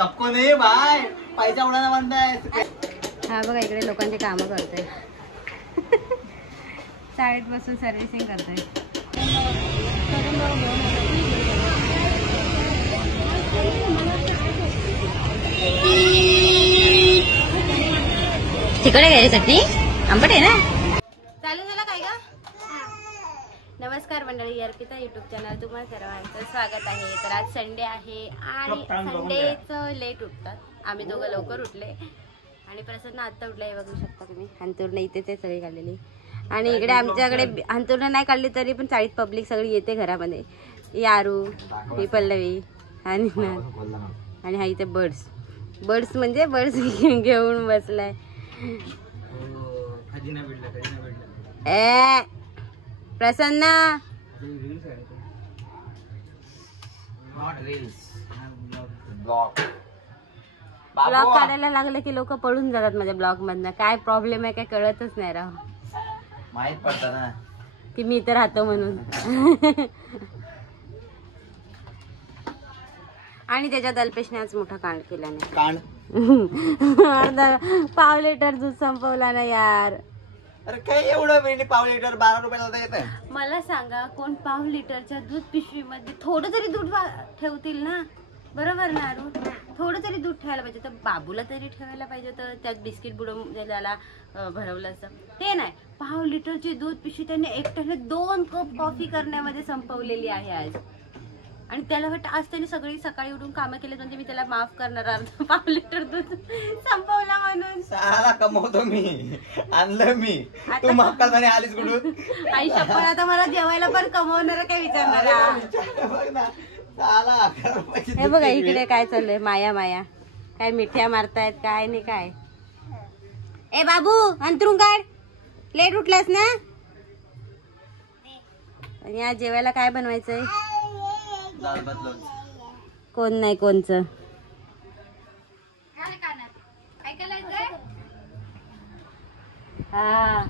सबको नाही भाई, पैसा उडाना बनताय. हा बघा इकडे लोकांचे कामं करतोय. साईड बसून सर्व्हिसिंग करतोय. तिकडे घ्यायसाठी आंबट आहे ना. चालू झाला काय का. नमस्कार मंडळी, अर्पिता युट्यूब चॅनल तुम्हा सर्वांचं स्वागत आहे. तर आज संडे आहे आणि संडेचं लेट उठतात. आम्ही दोघं लवकर उठले आणि प्रसन्न आत्ता उठला हे बघू शकता तुम्ही. अंतुर्ण इथेच आहे सगळी काढलेली आणि इकडे आमच्याकडे अंतुर्ण नाही काढली तरी पण चाळीत पब्लिक सगळी येते घरामध्ये. यारू, ही पल्लवी आणि हा इथे बर्ड्स म्हणजे बर्ड्स घेऊन बसलाय. ए प्रसन्न ब्लॉग काढायला लागलं की लोक पळून जातात माझ्या ब्लॉग मधनं. काय प्रॉब्लेम आहे काय कळतच नाही राव. माहित पडतं ना की मी इथं राहतो म्हणून. आणि त्याच्यात अल्पेशने आज मोठा कांड केला नाही. अर्धा पाव लिटर दूध संपवला ना यार. अरे काय एवढं वेळ, पाव लिटर 12 रुपयाला येत. मला सांगा कोण पाव लिटरच्या दूध पिशवीमध्ये थोडं तरी दूध ठेवतील ना. बरोबर ना अरू, थोडं तरी दूध ठेवायला पाहिजे. तर बाबूला तरी ठेवायला पाहिजे तर त्यात बिस्किट बुडवून त्याला भरवलं असतं. ते नाही, पाव लिटरची दूध पिशवी त्याने एकट्याने 2 कप कॉफी करण्यामध्ये संपवलेली आहे आज. आणि त्याला वाटतं आज त्याने सगळी सकाळी उठून कामं केले म्हणजे मी त्याला माफ करणार. अर्धा पाव लिटर दूध संपवला म्हणून. साला कमवतो मी, आणलं मी, तू माफ करताना आलीस कुठून. आई शपथ, आता मला जेवायला पण कमवणार काय विचारणार. हे बघा इकडे काय चाललंय. माया काय मिठ्या मारतायत काय नाही काय. ए बाबू अंतरून काढ, लेट उठलास ना. आणि आज जेवायला काय बनवायचंय. कोण नाही कोणचं. हा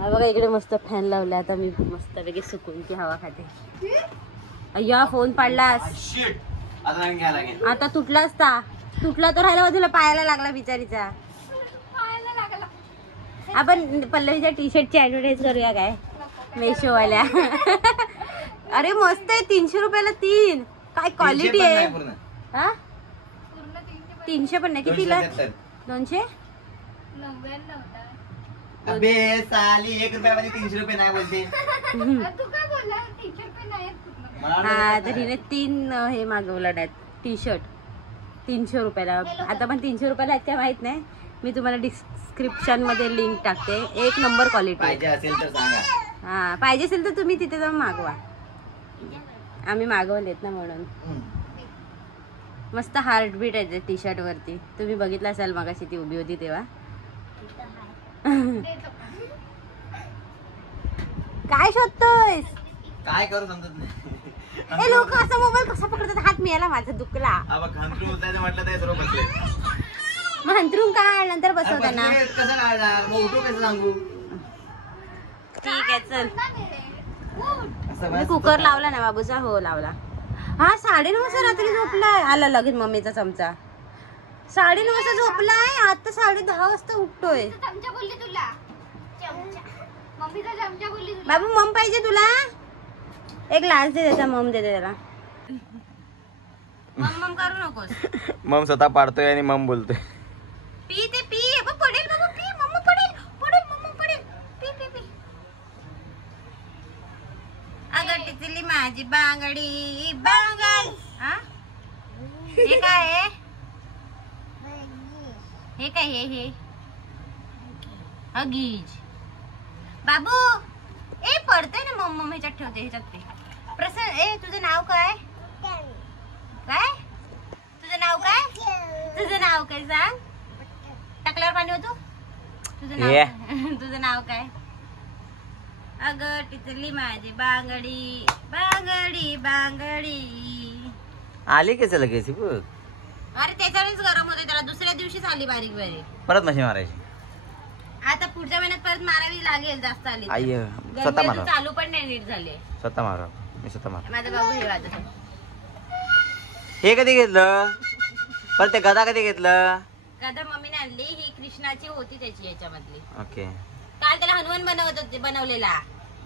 बघा इकडे मस्त फॅन लावला. आता मी मस्त पैकी सुकूनची हवा खाते. अय्या फोन पाडलास. आता तुटला असता. तुटला तो राहिला बाजूला पायाला लागला बिचारीचा. आपण पल्लवीच्या टी शर्टची ऍडव्हर्टाईज करूया काय मेशोवाल्या. अरे मस्त आहे, 300 रुपयाला 3. काय क्वालिटी आहे. हा 300 पण नाही. कितीला 299. अबे साली 1 रुपयामध्ये 300 रुपये नाही बोलते. हा तर हिने 3 हे मागवलं नाही टी शर्ट 300 रुपयाला. आता पण 300 रुपयाला आहेत काय माहित नाही. मी तुम्हाला डिस्क्रिप्शन मध्ये लिंक टाकते. 1 नंबर क्वालिटी. पाहिजे असेल तर सांगा. हा पाहिजे असेल तर तुम्ही तिथे जाऊन मागवा. आम्ही मागवलेत ना म्हणून. मस्त हार्टबीट आहे टी शर्ट वरती. तुम्ही बघितलं असाल मगाशी ती उभी होती तेव्हा. काय शोधतोय. काय करू समजत नाही. हे लोक असा मोबाईल कसा पकडतात. हात मिळाला माझा दुखला. म्हटलं तर सर्व बसले. मग हंतरून काढ नंतर बसवताना. कसं काढणार मग, उठू कसं सांगू. ठीक आहे चल. मी कुकर लावला ना बाबूचा. हो लावला. हा 9:30 वाजता रात्री झोपलाय. आला लगेच मम्मीचा चमचा. 9:30 वाजता झोपलाय. आता 10:30 वाजता उठतोय. बाबू मम पाहिजे तुला. एक ग्लास दे त्याचा. मम दे त्याला. मम करू नकोस. मम स्वतः पाडतोय आणि मम बोलतोय. पी ते पी. पडेल बाबू पी. मम्मा पडेल पडेल मम्मा पडेल. P P P. अगं टिचली माझी बांगडी बांगड. हा हे काय आहे. हे काय हे हगीज. बाबू ए पडतंय ना. मम्मा ह्याच्यात ठेवते. ह्याच्यात ते प्रसन्न. ए तुझं नाव काय. काय तुझं नाव काय. तुझं नाव काय सांग. टाकल्यावर पाणी होतो. तुझं नाव काय. अगं टिचली माझी बांगडी बांगडी बांगडी. आली कस लगेच बघ. अरे त्याच्यानेच गरम होते त्याला. दुसऱ्या दिवशीच आली बारीक बारीक. परत मशीन मारायची. आता पुढच्या महिन्यात परत मारावी लागेल. जास्त आली स्वतः मारा. चालू पण नाही नीट झाले. स्वतः मारा. मी स्वतः मारा. माझा बाबू हे वाजत. हे कधी घेतलं. पण ते गदा कधी घेतलं? गदा मम्मीने आणली, ही कृष्णाची होती त्याची याच्यामधली. ओके. काल त्याला हनुमान बनवलेला.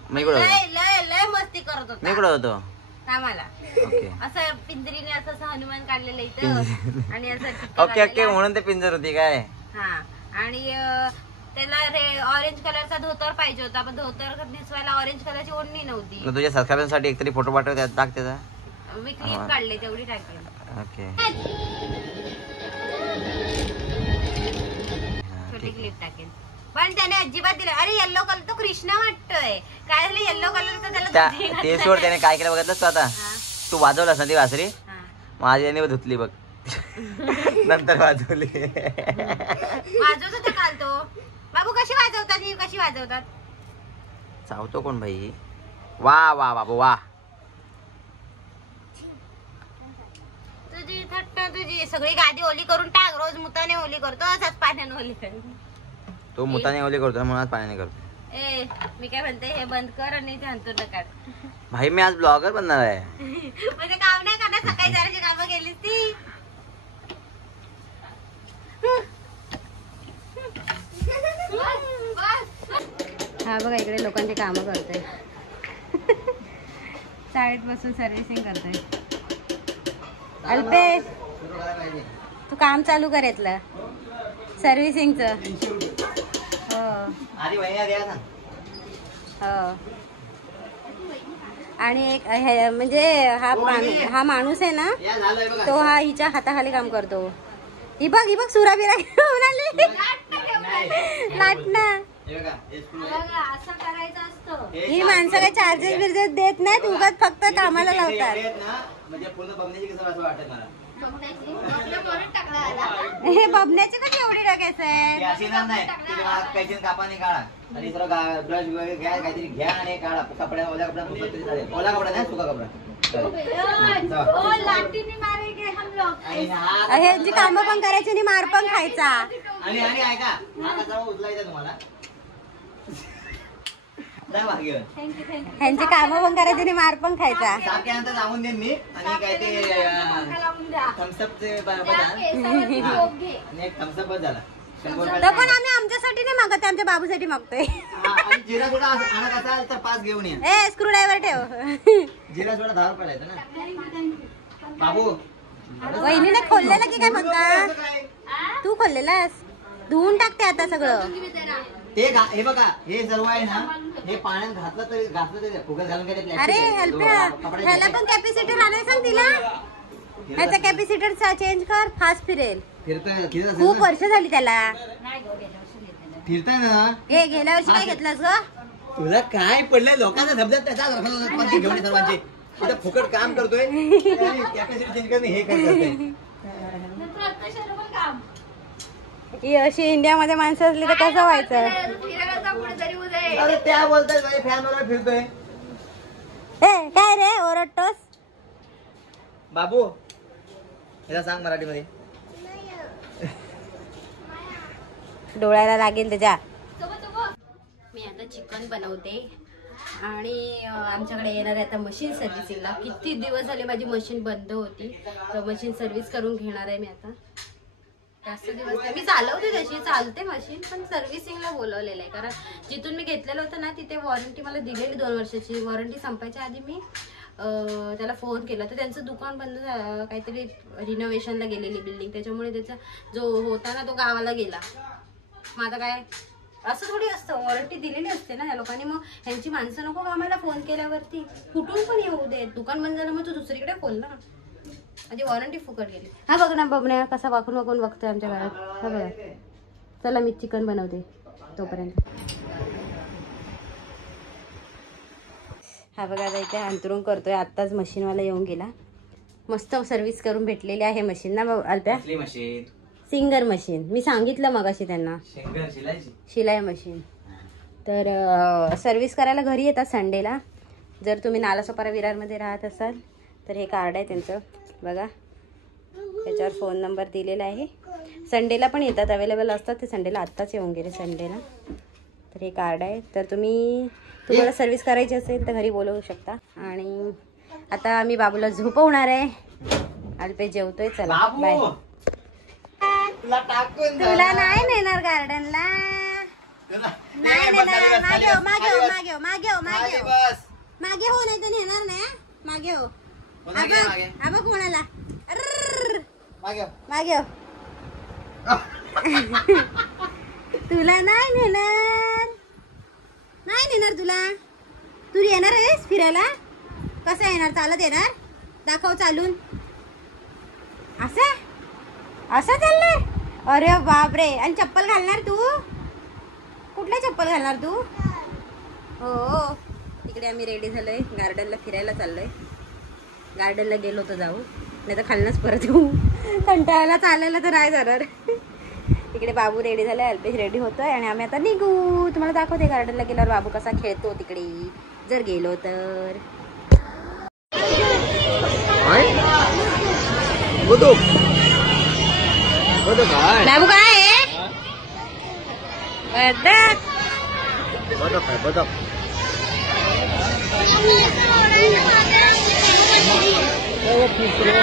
मी कुठं लय लय लय मस्ती करत होता. मी कुठं होतो? कामाला. ओके. असं पिंजरीने असं हनुमान काढलेलं इथं आणि असं ओके ओके म्हणून ते पिंजर होती काय? हा. आणि त्याला ऑरेंज कलरचा धोतर पाहिजे होता, पण धोतर नेसवायला ऑरेंज कलरची ओढणी नव्हती. तुझ्या सबस्क्रायबरसाठी एकतरी फोटो पाठव, त्यात टाक त्याचा. मी क्लिप काढले तेवढी टाकेल. ओके. छोटी क्लिप टाकेल. पण त्याने अजिबात दिलं. अरे येल्लो कलर तो कृष्ण वाटतोय. काय झालं येल्लो कलरचा त्याला ते सोड. त्याने काय केलं बघितलंस तू आता? तू वाजवलास ना ती वासरी, माझी याने धुतली बघ. नंतर वाजवली. वाजवत होता काल तो. बाबू कशी वाजवतात ही, कशी वाजवतात? चावतो कोण भाई? वा वा बाबू वा. तुझी थट्टा, तुझी सगळी गादी ओली करून टाक. रोज मुताने ओली करतो, असंच पाण्याने ओली कर. तो मुताने ओली करतो म्हणून पाण्याने करतो. ए मी काय म्हणते, हे बंद कर आणि ते अंतूर काढ. भाई मी आज ब्लॉगर बनणार आहे. म्हणजे काम नाही करणार, सकाळी जराची कामं केलीस ती. हा बघा इकडे लोकांचे काम करतोय. शाळेत बसून सर्व्हिसिंग करतोय. अल्पेश तू काम चालू कर येतलं सर्व्हिसिंगचं. हो. आणि एक म्हणजे हा माणूस आहे ना, तो हा हिच्या हाताखाली काम करतो. ही बघ सुरा बिरा घेऊन आली. लाटणं असं करायचं असतं. ही माणसं काही चार्जेस बिर्जेस देत नाहीत, उगाच फक्त कामाला लावतात. हे बबण्याचे कधी एवढी टाकायचं आहे? ह्यांची कामं पण करायची आणि मार पण खायचा. ह्यांची कामं पण करायची आणि मार पण खायचा. जाऊन देईन मी. आणि काय ते थम्सअपचे थम्सअप झाला. तो पण आम्ही आमच्यासाठी नाही मागत, आमच्या बाबूसाठी मागतोय. जिरा सोडा आणत असाल तर 5 घेऊन या. ए स्क्रू ड्रायव्हर ठेव. जिरा सोडा 10 रुपये ना बाबू. वहिनीने खोललेलं की काय म्हणता? तू खोललेलास? धुवून टाकते आता सगळं. ते हे बघा, हे सर्व आहे ना, हे पाण्यात घातलं तरी फुगत घालून काय. अरे ह्याला पण कॅपॅसिटर आणायला सांग तिला. ह्याचा कॅपॅसिटर चेंज कर, फास्ट फिरेल. खूप वर्ष झाली त्याला. फिरताय ना. हे गेल्या वर्षी काय घेतलास ग? तुला काय पडलंय? लोकांचा धबधब त्याचा घेऊन सर्वांचे इथं फुकट काम करतोय. कॅपॅसिटी चेंज करणे हे करतोय. ही अशी इंडियामध्ये माणसं असली तर कसं व्हायचं? अरे त्या बोलताय फॅन वर फिरतोय. ए काय रे ओरडतोस? बाबू याला सांग मराठीमध्ये. डोळ्याला लागेल त्याच्या. मी आता चिकन बनवते आणि आमच्याकडे येणार आहे आता मशीन सर्व्हिसिंगला. किती दिवस झाले माझी मशीन बंद होती, तर मशीन सर्व्हिस करून घेणार आहे मी आता. जास्त दिवस मी चालवते, तशी चालते मशीन, पण सर्व्हिसिंगला बोलवलेलं आहे. कारण जिथून मी घेतलेलं होतं ना, तिथे वॉरंटी मला दिलेली 2 वर्षाची. वॉरंटी संपायच्या आधी मी त्याला फोन केला, तर त्यांचं दुकान बंद झालं, काहीतरी रिनोव्हेशनला गेलेली बिल्डिंग, त्याच्यामुळे त्याचा जो होता ना तो गावाला गेला. मग आता काय, असं थोडी असतं, वॉरंटी दिलेली असते ना त्या लोकांनी. मग ह्यांची माणसं नको कामाला फोन केल्यावरती, कुठून पण येऊ दे, दुकान बंद झालं मग तू दुसरीकडे खोल ना. माझी वॉरंटी फुकट गेली. हा बघ ना बबण्या कसा वाकून वाकून बघतोय आमच्या घरात. हा बघा. चला मी चिकन बनवते तोपर्यंत. हा बघा आता इथे अंतरून करतोय. आत्ताच मशीनवाला येऊन गेला. मस्त सर्व्हिस करून भेटलेली आहे मशीन ना अल्प्या. Singer machine. मी सांगितलं मगाशी त्यांना, शिलाई मशीन. तर सर्व्हिस करायला घरी येतात संडेला. जर तुम्ही नालासोपारा विरारमध्ये राहत असाल तर हे कार्ड आहे त्यांचं बघा, त्याच्यावर फोन नंबर दिलेला आहे. संडेला पण येतात, अवेलेबल असतात ते. संडेला आत्ताच येऊन गेले संडेला. तर हे कार्ड आहे. तर तुम्हाला सर्व्हिस करायची असेल तर घरी बोलवू शकता. आणि आता आम्ही बाबूला झोपवणार आहे. अल्पे जेवतोय. चला बाय. तुला टाकून तुला नाही नेणार गार्डनला. नाही नेणार. मागे हो मागे हो मागे हो मागे हो मागे हो बस मागे हो, नाही तर नेणार नाही. मागे हो. आबा कोणाला मागे हो. तुला नाही नेणार. नाही नेणार तुला. तू येणार आहेस फिरायला? कसं येणार? चालत येणार? दाखव चालून. असं असं चालणार? अरे बापरे. आणि चप्पल घालणार तू? कुठल्या चप्पल घालणार तू? हो. तिकडे आम्ही रेडी झालोय, गार्डनला फिरायला चाललोय. गार्डनला गेलो तर जाऊ, नाही तर खालनच परत येऊ. कंटाळायला चालायला तर नाही जाणार. तिकडे बाबू रेडी झालाय, अल्पेश रेडी होतोय आणि आम्ही आता निघू. तुम्हाला दाखवते गार्डनला गेल्यावर बाबू कसा खेळतो तिकडे, जर गेलो तर. बाबू काय आहे?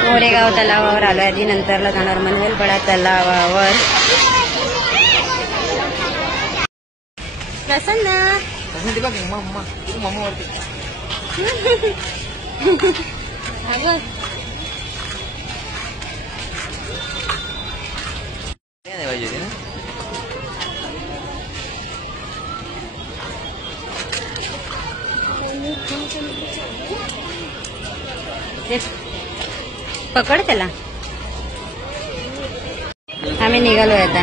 मोरेगाव तलावावर आलोय. आधी नंतरला जाणार मनवेलपडा तलावावर. प्रसन्न पकड त्याला. आम्ही निघालोय आता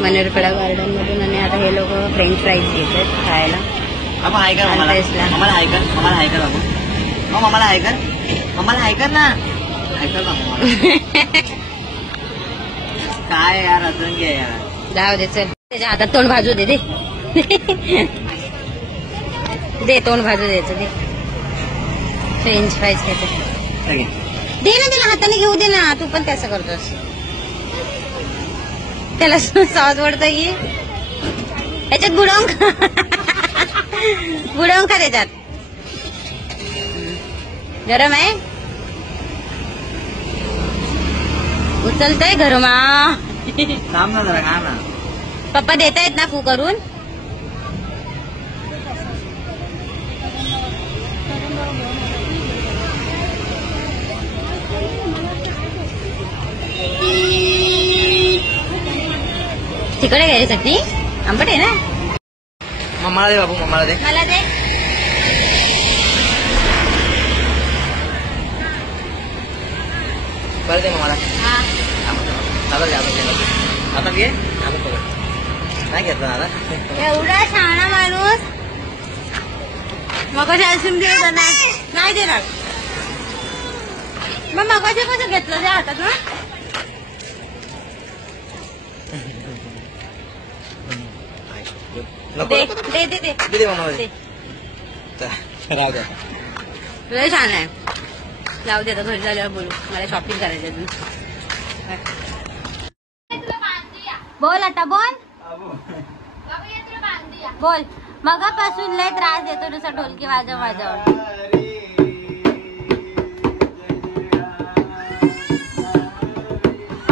मनवेलपडा गार्डन मधून आणि आता हे लोक फ्रेंच फ्राईज घेतात खायला. आम्हाला ऐकर ना. ऐकर ना. काय यार अजून घे यार. जाऊ दे चल. त्याच्या हातात तोंड भाजू दे. दे तोंड भाजू द्यायचं. दे फ्रेंच फ्राईज खायचं. दे ना त्याला, हाताने घेऊ दे ना. तू पण त्याचं करतोस. त्याला सॉस वाटतं की याच्यात बुडवून खा. त्याच्यात गरम आहे. उचलतय गरमा. थांब ना जरा. खा ना. पप्पा देतायत ना फू करून. तिकडे घ्यायची चटणी आंबट आहे ना. मम्माला दे बाबू. मम्माला दे. मला दे. बरं दे मम्माला. आता घे. नाही घेतलं दादा. एवढा शहाणा माणूस. मग आईस्क्रीम घ्यायचं नाही देणार. मग मगाशी कसं घेतलं त्या हातात ना. दे दे दे दे मम्मा. दे. राहू द्या. लय छान आहे. जाऊ दे आता घरी झाल्यावर बोलू. मला शॉपिंग करायची अजून. बोल आता बोल. बोल. मगापासून लय त्रास देतो नुसता ढोलकी वाजव.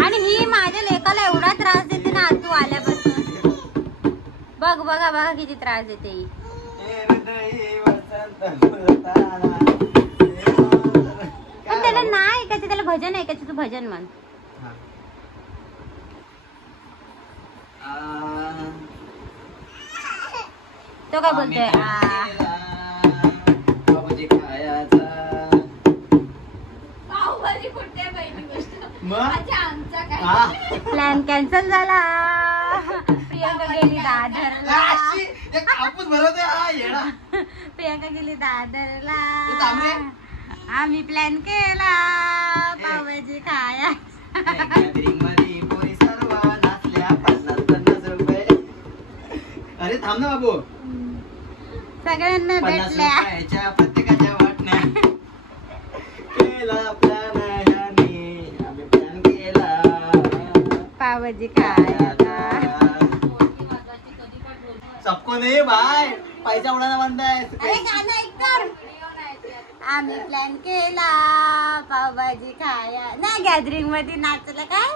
आणि ही माझ्या लेकाला एवढा त्रास देते ना तू आल्यापासून. बघा किती त्रास देते ही. पण त्याला नाही ऐकायचं, त्याला भजन ऐकायचं. तू भजन म्हण. तो काय बोलतोय? प्लॅन कॅन्सल झाला. प्रियंका गेली दादरला. प्रियंका गेली दादरला. आम्ही प्लॅन केला पावभाजी खाया. अरे थांब ना बाबू. सगळ्यांना भेटल्या. प्रत्येकाच्या वाटण्या केला प्लॅन. आम्ही प्लॅन केला पावभाजी खायला. सबको नाही बाय. पैसा उडायला बांधाय. आम्ही प्लॅन केला पावभाजी खाया. नाही गॅदरिंग मध्ये नाचलं काय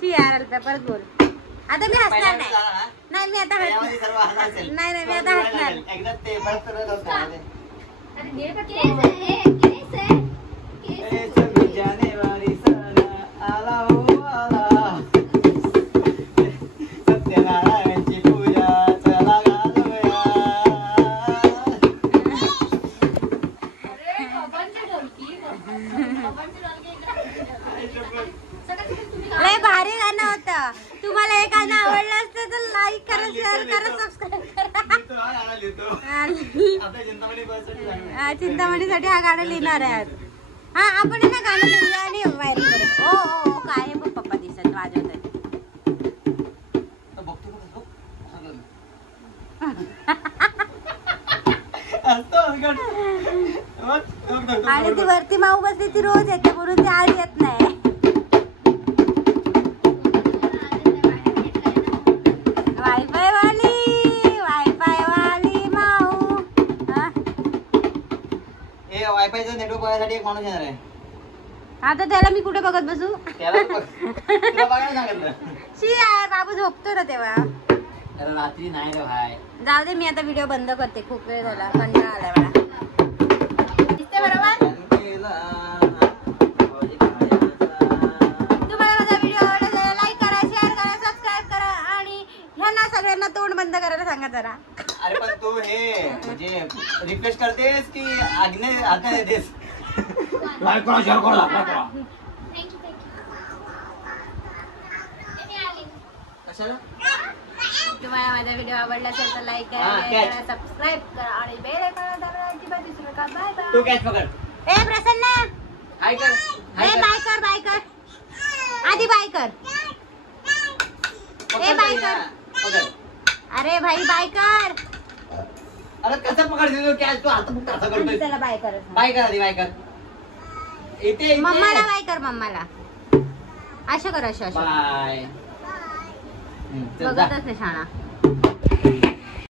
शी यार अल्प्या परत बोल. आता मी हसणार नाही. नाही मी आता हसणार. सर्व हसणार असेल. नाही मी आता हसणार. एकदा ते परत करत असतात. जाने वाली सण आला हो आला. सत्यनारायणची पूजा चला घालूया. लय भारी गाणं होतं. तुम्हाला हे गाणं आवडलं असतं तर लाईक करा, शेअर करा, सबस्क्राईब करा. चिंतामणीसाठी हा गाणं लिहिणार आहे. हा आपण ना गाणं लिहूया आणि व्हायरल करू. ओ काय आहे बघ पप्पा दिसत वाजवत आहे. आणि ती वरती माऊ बसली ती रोज येते म्हणून ती आज येत नाही. वायफायचं नेटवर्क बघायसाठी एक माणूस येणार आहे. आता त्याला मी कुठे बघत बसू? त्याला बघायला सांगितलं. शी यार बाबू झोपतो ना तेव्हा. रात्री नाही रे भाई. जाऊ दे मी आता व्हिडिओ बंद करते. खूप वेळ झाला, कंटाळा आलाय मला. दिसते बरोबर? तुम्हाला माझा व्हिडिओ आवडला लाईक करा, शेअर करा, सबस्क्राईब करा आणि ह्यांना सगळ्यांना तोंड बंद करायला सांगा जरा. अरे पण तू हे म्हणजे रिक्वेस्ट करतेस की आज्ञा देतेस? लाईक करा, शेअर करा, लाईक करा. कशाला? तुम्हाला माझा व्हिडिओ आवडला असेल तर लाईक करा, शेअर करा, सबस्क्राईब करा आणि बेल आयकॉन दाबायला अजिबात विसरू नका. Bye bye. तू कॅच पकड. ए प्रसन्न हाय कर. ए बाय कर, बाय कर. आधी बाय कर. ए बाय कर. पकड. अरे भाई बाय कर. अरे कसं पकडते तू कॅच? तू आता फक्त असं करतोय. चला बाय कर. बाय कर आधी, बाय कर. इथे मम्माला बाय कर, मम्माला. असं कर, असं बाय. बघतच नाही शाळा.